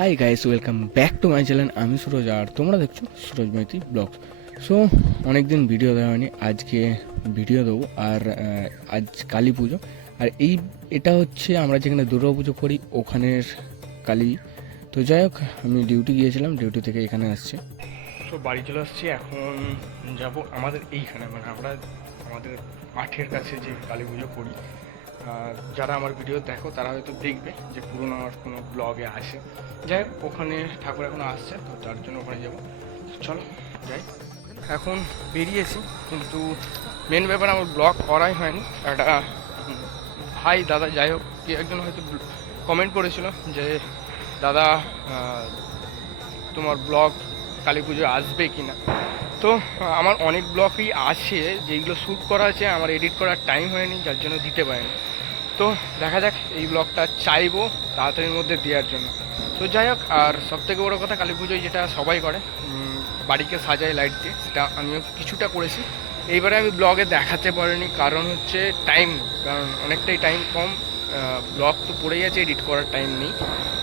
Hi guys welcome back to my channel আমি সুরজ আর তোমরা দেখছ সুরজ মাইতি ব্লগ সো অনেকদিন ভিডিও দেওয়া হয়নি, আজকে ভিডিও দেবো। আর আজ কালী পুজো। আর এই, এটা হচ্ছে আমরা যেখানে দুর্গা পুজো করি, ওখানের কালী। তো যাই হোক, আমি ডিউটি গিয়েছিলাম ডিউটি থেকে এখানে আসছি। তো বাড়ি চলে আসছি, এখন যাব আমাদের এইখানে মানে আমরা আমাদের মাঠের কাছে যে কালী পুজো করি। যারা আমার ভিডিও দেখো, তারা হয়তো দেখবে যে পুরনো আমার কোনো ব্লগে আসে যাই ওখানে ঠাকুর এখন আসছে, তো তার জন্য ওখানে যাব। চলো, যাই। এখন বেরিয়েছি, কিন্তু মেন ব্যাপার আমার ব্লগ করাই হয়নি। একটা ভাই, দাদা, যাই হোক একজন হয়তো কমেন্ট করেছিল যে, দাদা তোমার ব্লগ কালী পুজো আসবে কি না তো, আমার অনেক ব্লগই আছে যেগুলো শ্যুট করা আছে, আমার এডিট করার টাইম হয়নি, যার জন্য দিতে পারিনি। তো দেখা যাক এই ব্লগটা চাইব তাড়াতাড়ির মধ্যে দেওয়ার জন্য। তো যাই হোক, আর সব থেকে বড়ো কথা কালী পুজোয় যেটা সবাই করে বাড়িকে সাজায় লাইট দিয়ে সেটা আমিও কিছুটা করেছি। এইবারে আমি ব্লগে দেখাতে পারিনি, কারণ হচ্ছে টাইম কারণ অনেকটাই টাইম কম ব্লগ তো পড়েই আছে এডিট করার টাইম নেই।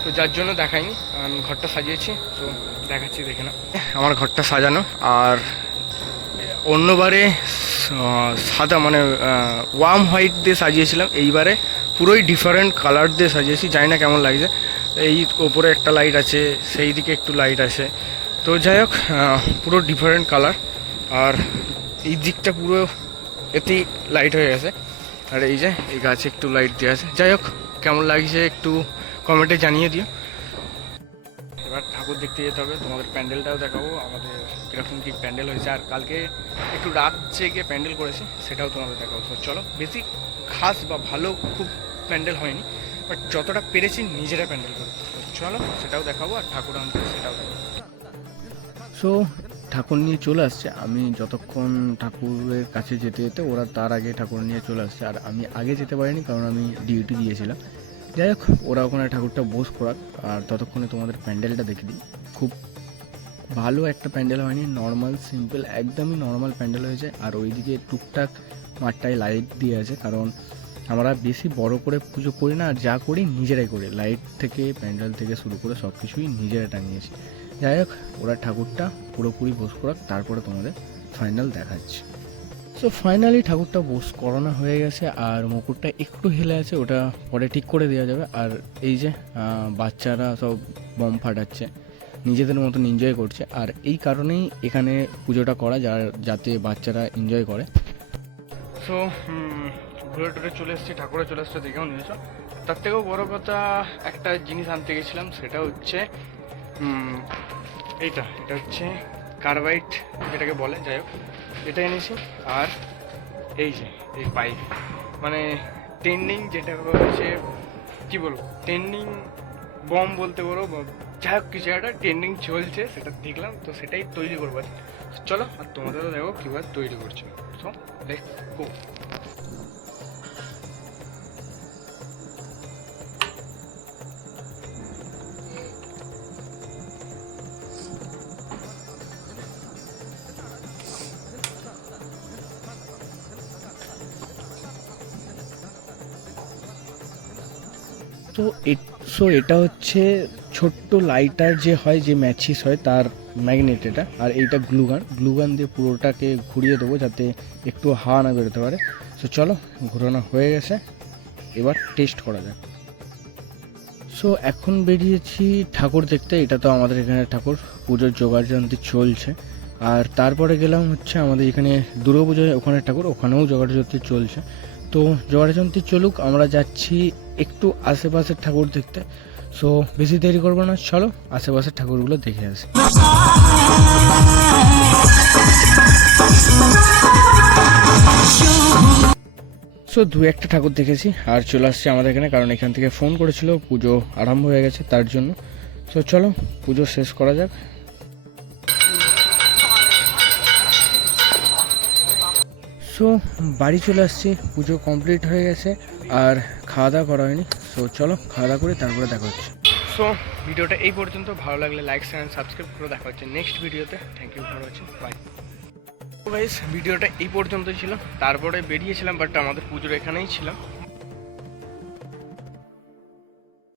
তো যার জন্য দেখাইনি, আমি ঘরটা সাজিয়েছি, তো দেখাচ্ছি দেখে না আমার ঘরটা সাজানো, আর অন্যবারে সাদা মানে ওয়ার্ম হোয়াইট দিয়ে সাজিয়েছিলাম। এইবারে পুরোই ডিফারেন্ট কালার দিয়ে সাজিয়েছি, জানি না কেমন লাগছে। এই ওপরে একটা লাইট আছে, সেই দিকে একটু লাইট আছে। তো যাই হোক পুরো ডিফারেন্ট কালার আর এই দিকটা পুরো এতেই লাইট হয়ে গেছে। আর এই যে, এই গাছে একটু লাইট দেওয়া আছে। যাই হোক, কেমন লাগছে একটু কমেন্টে জানিয়ে দিও। ঠাকুর দেখতে যেতে হবে। তোমাদের প্যান্ডেলটাও দেখাবো, আমাদের কীরকম কী প্যান্ডেল হয়েছে। আর কালকে একটু রাত জেগে প্যান্ডেল করেছি, সেটাও তোমাদের দেখাবো। তো চলো, বেশি খাস বা ভালো খুব প্যান্ডেল হয়নি বাট যতটা পেরেছি নিজেরা প্যান্ডেল করে। চলো, সেটাও দেখাবো আর ঠাকুর আনতে সেটাও দেখাবো। সো ঠাকুর নিয়ে চলে আসছে। আমি যতক্ষণ ঠাকুরের কাছে যেতে যেতে ওরা তার আগে ঠাকুর নিয়ে চলে আসছে। আর আমি আগে যেতে পারিনি, কারণ আমি ডিউটি দিয়েছিলাম। যাই হোক, ওরা ওখানে ঠাকুরটা বোস করাক, আর ততক্ষণে তোমাদের প্যান্ডেলটা দেখে দিই। খুব ভালো একটা প্যান্ডেল হয়নি, নর্মাল, সিম্পল, একদমই নর্মাল প্যান্ডেল হয়েছে আর ওইদিকে টুকটাক মাঠটায় লাইট দিয়ে আছে, কারণ আমরা বেশি বড় করে পুজো করি না, আর যা করি নিজেরাই করি। লাইট থেকে, প্যান্ডেল থেকে শুরু করে সব কিছুই নিজেরা টাঙিয়েছি যাই হোক, ওরা ঠাকুরটা পুরোপুরি বোস করাক, তারপরে তোমাদের ফাইনাল দেখাচ্ছি। সো ফাইনালি ঠাকুরটা বোস করানো হয়ে গেছে আর মুকুটটা একটু হেলে আছে, ওটা পরে ঠিক করে দেওয়া যাবে। আর এই যে বাচ্চারা সব বম ফাটাচ্ছে, নিজেদের মতন এনজয় করছে। আর এই কারণেই এখানে পুজোটা করা, যার, যাতে বাচ্চারা এনজয় করে। সো ঘুরে টুরে চলে এসেছি, ঠাকুরে চলে এসছে দেখেও নিয়েছ। তার থেকেও বড় কথা, একটা জিনিস আনতে গেছিলাম, সেটা হচ্ছে এইটা, এটা হচ্ছে কার্বাইট যেটাকে বলে, যাই হোক, এটা এনেছি। আর এই যে, এই পাইপ। মানে টেন্ডিং যেটা হচ্ছে, কি বলব, টেন্ডিং বম বলতে পারো যাই হোক কিছু একটা টেন্ডিং চলছে, সেটা দেখলাম, তো সেটাই তৈরি করব চলো, আর তোমাদেরও দেখো কীভাবে তৈরি করছ। সো গো তো সো এটা হচ্ছে ছোট্ট লাইটার যে হয়, যে ম্যাচিস হয়, তার ম্যাগনেট এটা। আর এইটা গ্লুগান গ্লুগান দিয়ে পুরোটাকে ঘুরিয়ে দেবো যাতে একটু হাওয়া না বেরোতে পারে। সো চলো, ঘোরানো হয়ে গেছে। এবার টেস্ট করা যাক। সো এখন বেরিয়েছি ঠাকুর দেখতে। এটা তো আমাদের এখানে ঠাকুর। পুজোর জোগাড় যন্ত্র চলছে। আর তারপরে গেলাম হচ্ছে আমাদের এখানে দুর্গা পুজোয় ওখানে ঠাকুর। ওখানেও জোগাড় যন্ত্র চলছে। তো যন্ত্র চলুক, আমরা যাচ্ছি একটু আশেপাশের ঠাকুর দেখতে। সো বেশি দেরি করব না, চলো আশেপাশের ঠাকুরগুলো দেখে আসি। সো দু একটা ঠাকুর দেখেছি, আর চলে আসছি আমাদের এখানে, কারণ এখান থেকে ফোন করেছিল, পুজো আরম্ভ হয়ে গেছে তার জন্য। সো চলো, পুজো শেষ করা যাক। সো বাড়ি চলে আসছি, পুজো কমপ্লিট হয়ে গেছে, আর খাওয়া দাওয়া করা হয়নি। সো চলো খাওয়া দাওয়া করে তারপরে দেখা হচ্ছে। সো ভিডিওটা এই পর্যন্ত, ভালো লাগলে লাইক অ্যান্ড সাবস্ক্রাইব করে দেখা হচ্ছে নেক্সট ভিডিওতে। Thank you for watching bye ভিডিওটা এই পর্যন্ত ছিল, তারপরে বেরিয়েছিলাম বাট আমাদের পুজোর এখানেই ছিলাম।